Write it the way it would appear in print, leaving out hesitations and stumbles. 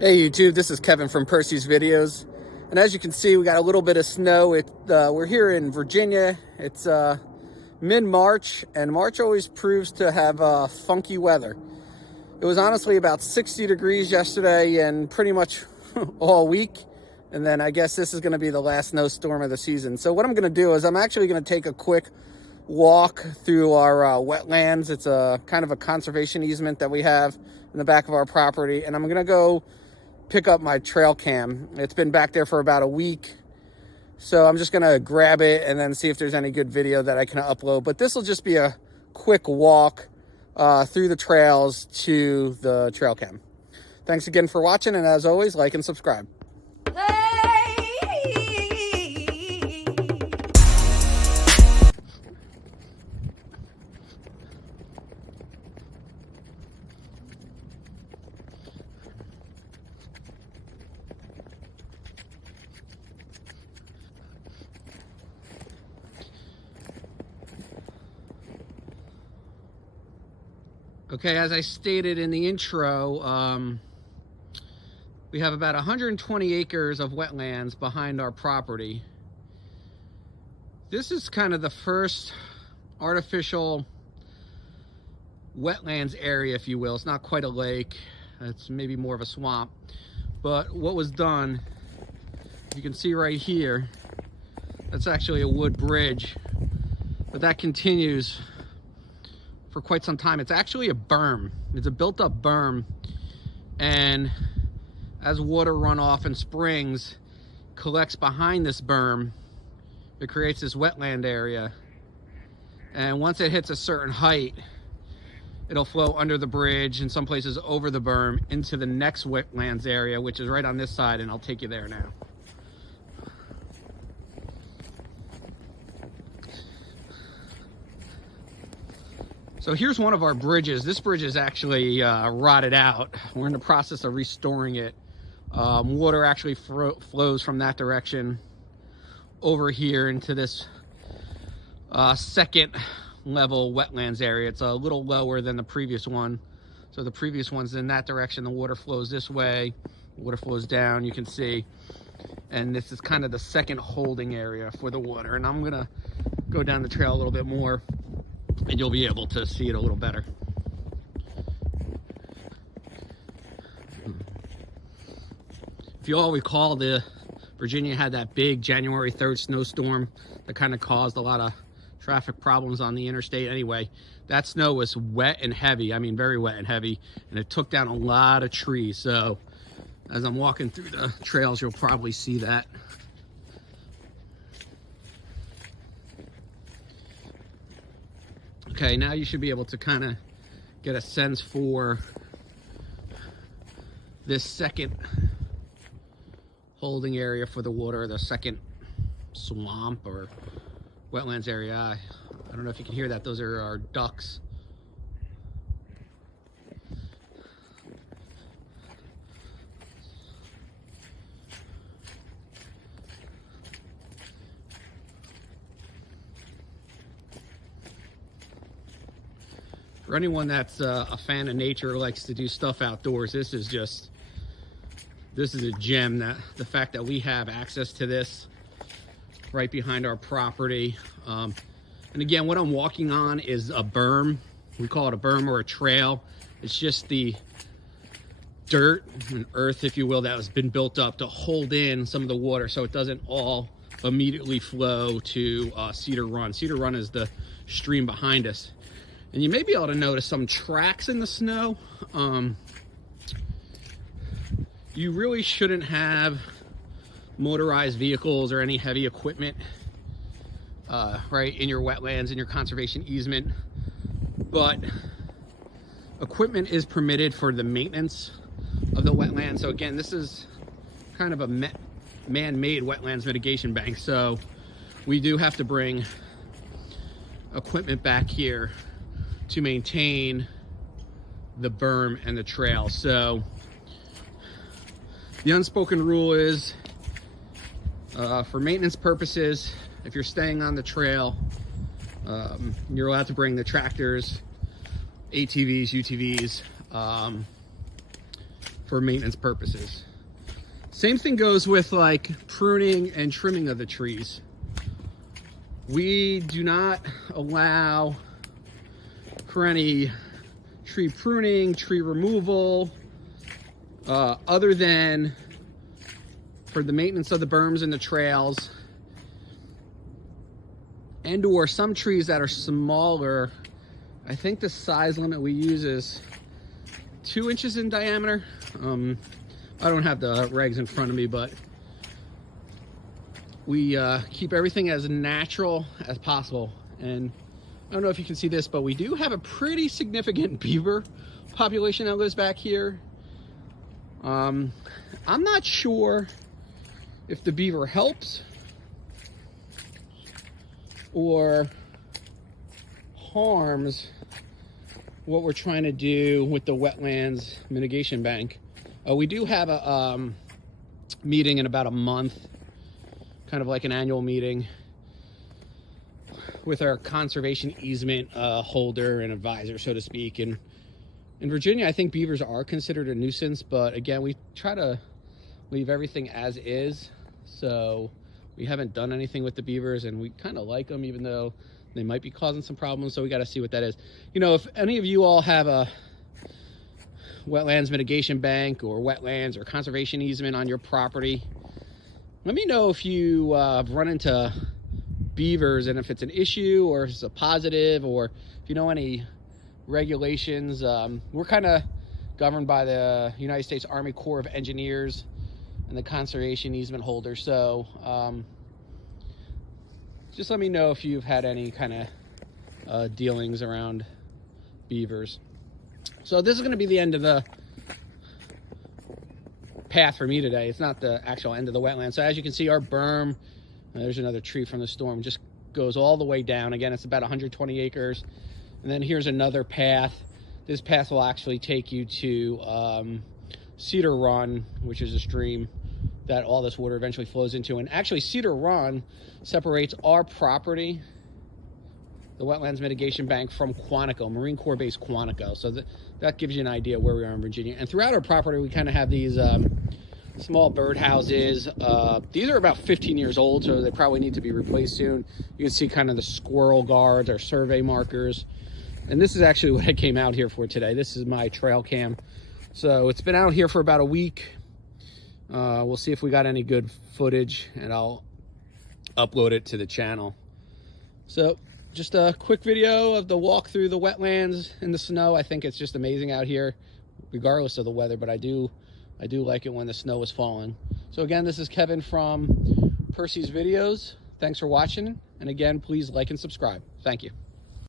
Hey YouTube, this is Kevin from Percy's Videos, and as you can see, we got a little bit of snow. We're here in Virginia. It's mid-March, and March always proves to have funky weather. It was honestly about 60 degrees yesterday and pretty much all week, and then I guess this is going to be the last snowstorm of the season. So what I'm going to do is I'm actually going to take a quick walk through our wetlands. It's a kind of a conservation easement that we have in the back of our property, and I'm going to go pick up my trail cam. It's been back there for about a week, so I'm just gonna grab it and then see if there's any good video that I can upload. But this will just be a quick walk through the trails to the trail cam. Thanks again for watching, and as always, like and subscribe. Okay, as I stated in the intro, we have about 120 acres of wetlands behind our property. This is kind of the first artificial wetlands area, if you will. It's not quite a lake. It's maybe more of a swamp. But what was done, you can see right here, that's actually a wood bridge, but that continues for quite some time. It's actually a berm. It's a built-up berm, and as water runoff in springs collects behind this berm, it creates this wetland area, and once it hits a certain height, it'll flow under the bridge, in some places over the berm, into the next wetlands area, which is right on this side, and I'll take you there now. So here's one of our bridges. This bridge is actually rotted out. We're in the process of restoring it. Water actually flows from that direction over here into this second level wetlands area. It's a little lower than the previous one. So the previous one's in that direction. The water flows this way. Water flows down, you can see. And this is kind of the second holding area for the water. And I'm gonna go down the trail a little bit more, and you'll be able to see it a little better. If you all recall, Virginia had that big January 3rd snowstorm that kind of caused a lot of traffic problems on the interstate. Anyway, that snow was wet and heavy. I mean, very wet and heavy, and it took down a lot of trees. So as I'm walking through the trails, you'll probably see that. Okay, now you should be able to kind of get a sense for this second holding area for the water, the second swamp or wetlands area. I don't know if you can hear that. Those are our ducks. For anyone that's a fan of nature, likes to do stuff outdoors, this is a gem. That the fact that we have access to this right behind our property. And again, what I'm walking on is a berm. We call it a berm or a trail. It's just the dirt and earth, if you will, that has been built up to hold in some of the water so it doesn't all immediately flow to Cedar Run. Cedar Run is the stream behind us. And you may be able to notice some tracks in the snow. You really shouldn't have motorized vehicles or any heavy equipment right in your wetlands, in your conservation easement. But equipment is permitted for the maintenance of the wetland. So again, this is kind of a man-made wetlands mitigation bank. So we do have to bring equipment back here to maintain the berm and the trail. So the unspoken rule is for maintenance purposes, if you're staying on the trail, you're allowed to bring the tractors, ATVs, UTVs, for maintenance purposes. Same thing goes with like pruning and trimming of the trees. We do not allow for any tree pruning, tree removal, other than for the maintenance of the berms and the trails, and or some trees that are smaller. I think the size limit we use is 2 inches in diameter. I don't have the regs in front of me, but we keep everything as natural as possible. And I don't know if you can see this, but we do have a pretty significant beaver population that lives back here. I'm not sure if the beaver helps or harms what we're trying to do with the Wetlands Mitigation Bank. We do have a meeting in about a month, kind of like an annual meeting with our conservation easement holder and advisor, so to speak. And in Virginia, I think beavers are considered a nuisance, but again, we try to leave everything as is. So we haven't done anything with the beavers, and we kind of like them, even though they might be causing some problems. So we got to see what that is. You know, if any of you all have a Wetlands Mitigation Bank or wetlands or conservation easement on your property, let me know if you run into beavers and if it's an issue or if it's a positive, or if you know any regulations. We're kind of governed by the United States Army Corps of Engineers and the conservation easement holder. So just let me know if you've had any kind of dealings around beavers. So this is going to be the end of the path for me today. It's not the actual end of the wetland. So as you can see, our berm, there's another tree from the storm, just goes all the way down. Again, it's about 120 acres. And then here's another path. This path will actually take you to Cedar Run, which is a stream that all this water eventually flows into. And actually Cedar Run separates our property, the Wetlands Mitigation Bank, from Quantico, Marine Corps Base Quantico. So that gives you an idea where we are in Virginia. And throughout our property, we kind of have these small birdhouses. These are about 15 years old, so they probably need to be replaced soon. You can see kind of the squirrel guards, our survey markers. And this is actually what I came out here for today. This is my trail cam. So it's been out here for about a week. We'll see if we got any good footage, and I'll upload it to the channel. So just a quick video of the walk through the wetlands in the snow. I think it's just amazing out here, regardless of the weather, but I do like it when the snow is falling. So again, this is Kevin from Percy's Videos. Thanks for watching. And again, please like and subscribe. Thank you.